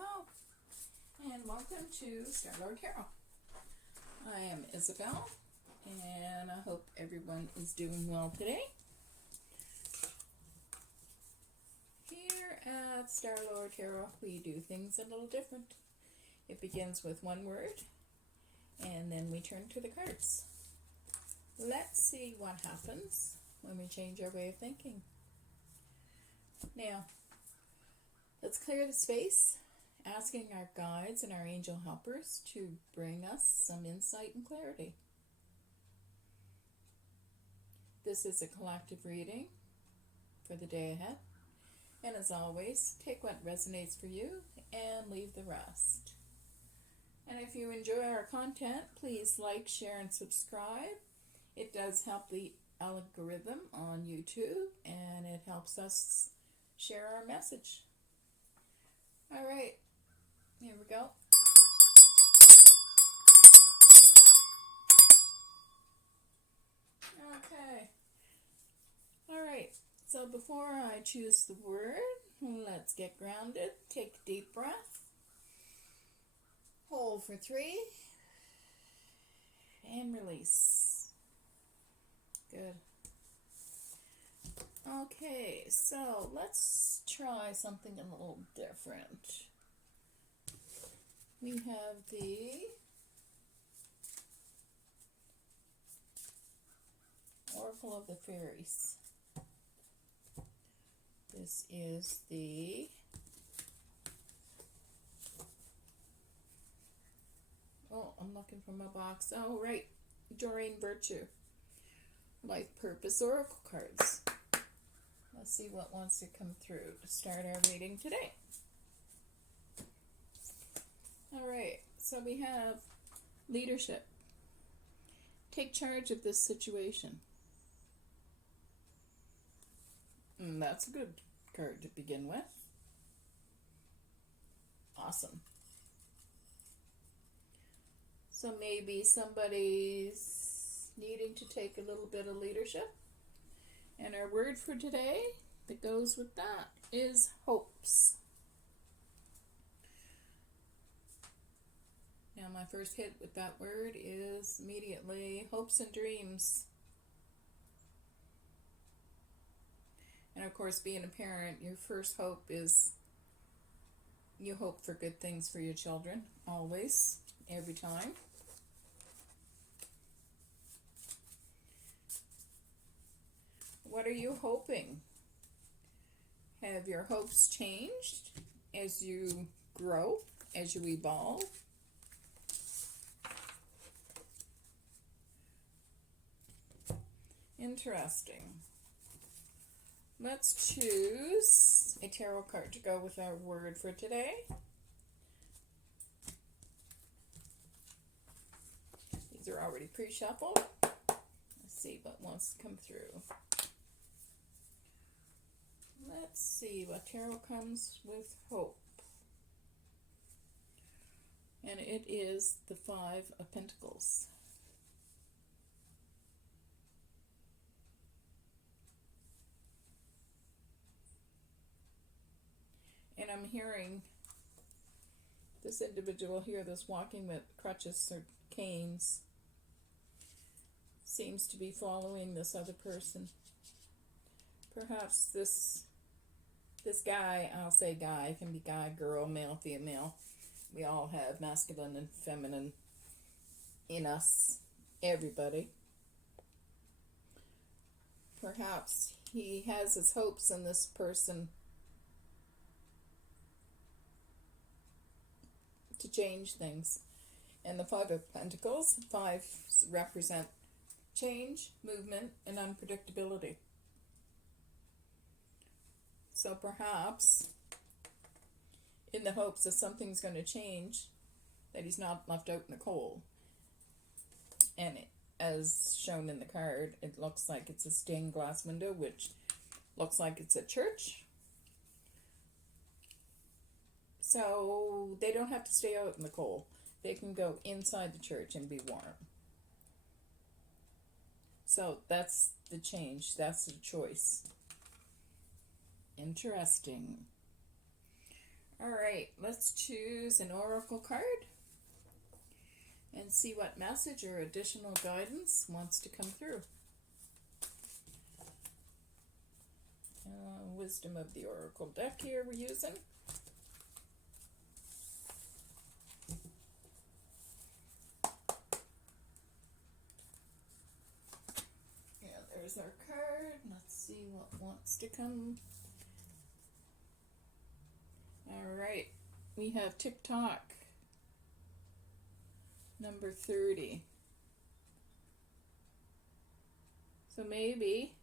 Hello, and welcome to Starlord Tarot. I am Isabel, and I hope everyone is doing well today. Here at Starlord Tarot, we do things a little different. It begins with one word, and then we turn to the cards. Let's see what happens when we change our way of thinking. Now, let's clear the space, asking our guides and our angel helpers to bring us some insight and clarity. This is a collective reading for the day ahead. And as always, take what resonates for you and leave the rest. And if you enjoy our content, please like, share, and subscribe. It does help the algorithm on YouTube, and it helps us share our message. All right, here we go. Okay. All right, so before I choose the word, let's get grounded. Take a deep breath. Hold for 3. And release. Good. Okay, so let's try something a little different. We have the Oracle of the Fairies. This is the I'm looking for my box. Oh, right. Doreen Virtue. Life Purpose Oracle cards. Let's see what wants to come through to start our reading today. All right, so we have leadership. Take charge of this situation. And that's a good card to begin with. Awesome. So maybe somebody's needing to take a little bit of leadership. And our word for today that goes with that is hopes. Now my first hit with that word is immediately hopes and dreams. And of course, being a parent, your first hope is you hope for good things for your children, always, every time. What are you hoping? Have your hopes changed as you grow, as you evolve? Interesting. Let's choose a tarot card to go with our word for today. These are already pre-shuffled. Let's see what wants to come through. Let's see what tarot comes with hope. And it is the 5 of Pentacles. And I'm hearing this individual here that's walking with crutches or canes seems to be following this other person. Perhaps this guy, I'll say guy, can be guy, girl, male, female. We all have masculine and feminine in us, everybody. Perhaps he has his hopes in this person to change things. And the 5 of Pentacles, 5 represent change, movement, and unpredictability. So perhaps in the hopes that something's going to change, that he's not left out in the cold. And as shown in the card, it looks like it's a stained glass window, which looks like it's a church. So they don't have to stay out in the cold. They can go inside the church and be warm. So that's the change. That's the choice. Interesting. Alright, let's choose an oracle card and see what message or additional guidance wants to come through. Wisdom of the Oracle deck here we're using. Yeah, there's our card. Let's see what wants to come. Alright, we have TikTok number 30. So maybe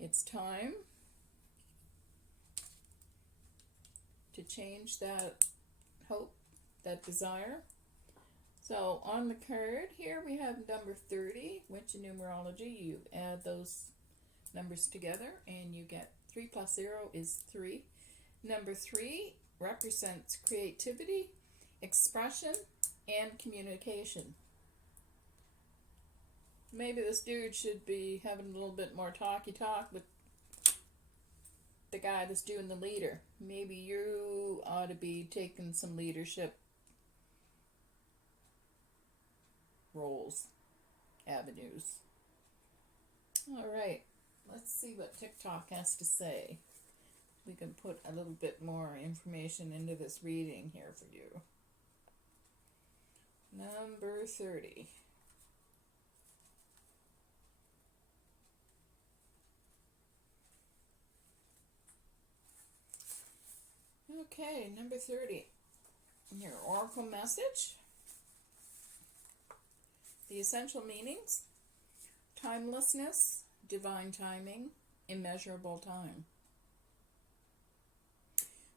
it's time to change that hope, that desire. So on the card here we have number 30, which in numerology you add those numbers together and you get 3 plus 0 is 3. Number 3 represents creativity, expression, and communication. Maybe this dude should be having a little bit more talky talk with the guy that's doing the leader. Maybe you ought to be taking some leadership roles, avenues. Alright, let's see what TikTok has to say. We can put a little bit more information into this reading here for you. Number 30. Okay, number 30. Your oracle message. The essential meanings: timelessness, divine timing, immeasurable time.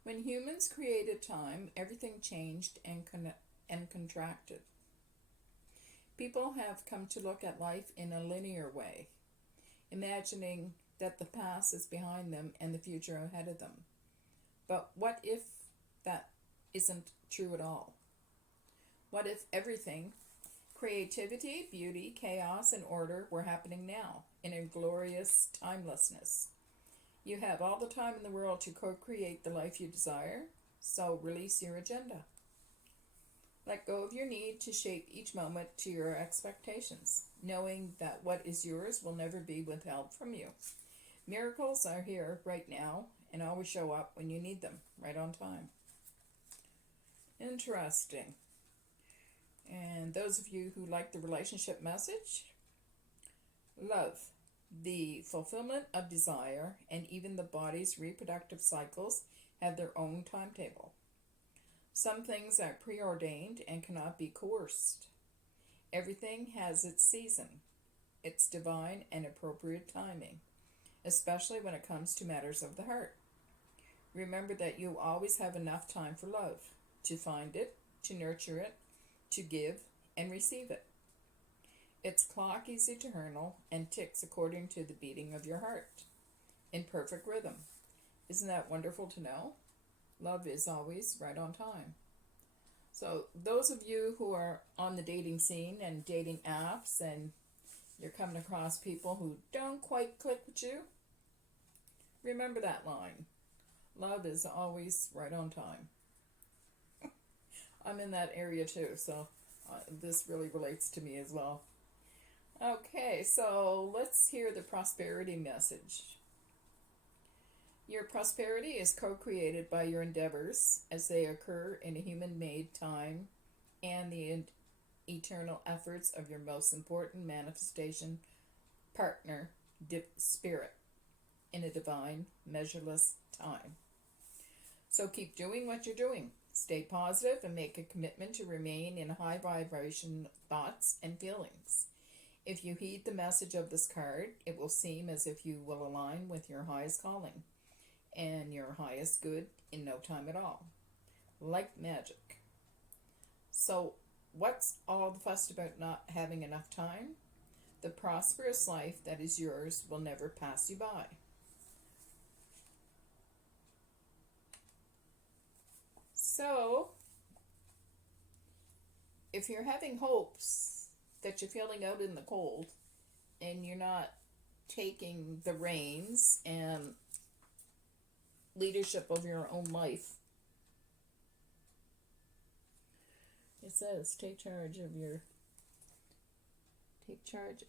When humans created time, everything changed and contracted. People have come to look at life in a linear way, imagining that the past is behind them and the future ahead of them. But what if that isn't true at all? What if everything, creativity, beauty, chaos, and order, were happening now in a glorious timelessness? You have all the time in the world to co-create the life you desire, so release your agenda. Let go of your need to shape each moment to your expectations, knowing that what is yours will never be withheld from you. Miracles are here right now and always show up when you need them, right on time. Interesting. And those of you who like the relationship message, love. The fulfillment of desire and even the body's reproductive cycles have their own timetable. Some things are preordained and cannot be coerced. Everything has its season, its divine and appropriate timing, especially when it comes to matters of the heart. Remember that you always have enough time for love, to find it, to nurture it, to give and receive it. Its clock is eternal and ticks according to the beating of your heart, in perfect rhythm. Isn't that wonderful to know? Love is always right on time. So those of you who are on the dating scene and dating apps and you're coming across people who don't quite click with you, remember that line. Love is always right on time. I'm in that area too, so this really relates to me as well. Okay, so let's hear the prosperity message. Your prosperity is co-created by your endeavors as they occur in a human-made time and the eternal efforts of your most important manifestation partner, spirit, in a divine, measureless time. So keep doing what you're doing. Stay positive and make a commitment to remain in high vibration thoughts and feelings. If you heed the message of this card, it will seem as if you will align with your highest calling and your highest good in no time at all. Like magic. So what's all the fuss about not having enough time? The prosperous life that is yours will never pass you by. So, if you're having hopes that you're feeling out in the cold and you're not taking the reins and leadership of your own life. It says take charge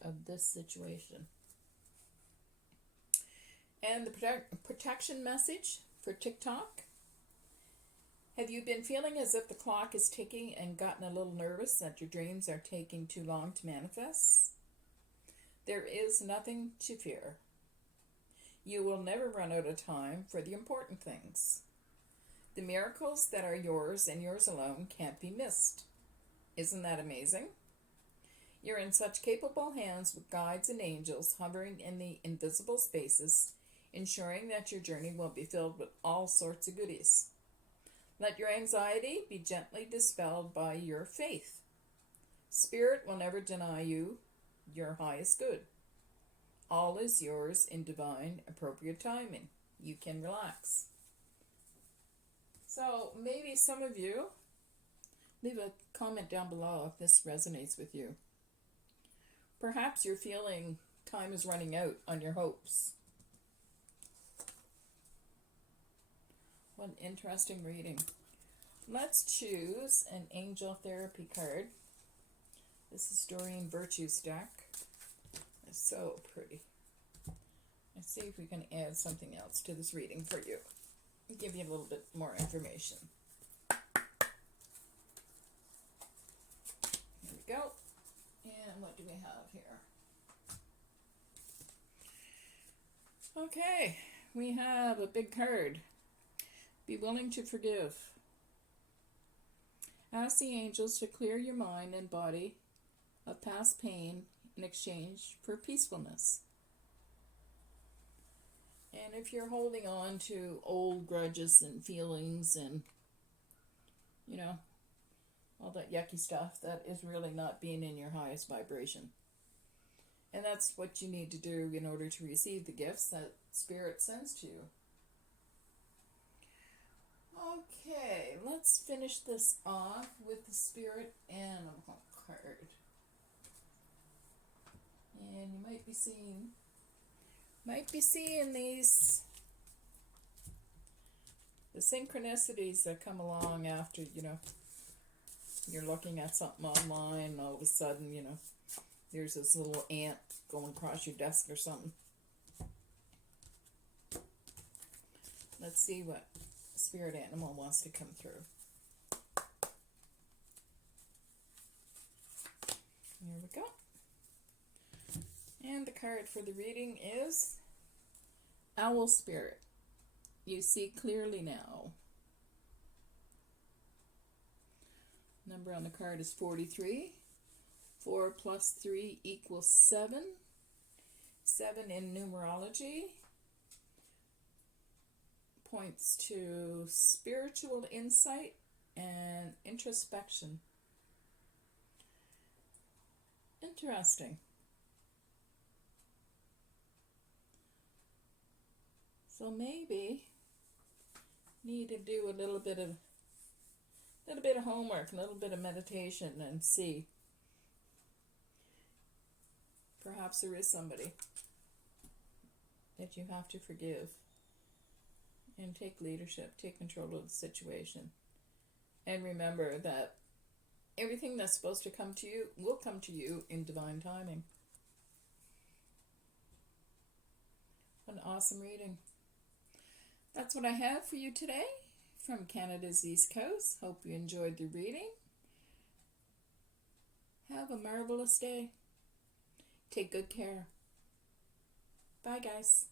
of this situation. And the protection message for TikTok. Have you been feeling as if the clock is ticking and gotten a little nervous that your dreams are taking too long to manifest? There is nothing to fear. You will never run out of time for the important things. The miracles that are yours and yours alone can't be missed. Isn't that amazing? You're in such capable hands with guides and angels hovering in the invisible spaces, ensuring that your journey will be filled with all sorts of goodies. Let your anxiety be gently dispelled by your faith. Spirit will never deny you your highest good. All is yours in divine, appropriate timing. You can relax. So maybe some of you, leave a comment down below if this resonates with you. Perhaps you're feeling time is running out on your hopes. What an interesting reading. Let's choose an Angel Therapy card. This is Doreen Virtue's deck. It's so pretty. Let's see if we can add something else to this reading for you. Give you a little bit more information. Here we go. And what do we have here? Okay, we have a big card. Be willing to forgive. Ask the angels to clear your mind and body of past pain in exchange for peacefulness. And if you're holding on to old grudges and feelings and, all that yucky stuff, that is really not being in your highest vibration. And that's what you need to do in order to receive the gifts that Spirit sends to you. Okay, let's finish this off with the Spirit Animal card. And you might be seeing these, the synchronicities that come along after, you're looking at something online and all of a sudden, there's this little ant going across your desk or something. Let's see what Spirit Animal wants to come through. Here we go. And the card for the reading is Owl Spirit. You see clearly now. Number on the card is 43. 4 plus 3 equals 7. 7 in numerology points to spiritual insight and introspection. Interesting. So maybe need to do a little bit of homework, a little bit of meditation, and see. Perhaps there is somebody that you have to forgive and take leadership, take control of the situation. And remember that everything that's supposed to come to you will come to you in divine timing. An awesome reading. That's what I have for you today from Canada's East Coast. Hope you enjoyed the reading. Have a marvelous day. Take good care. Bye, guys.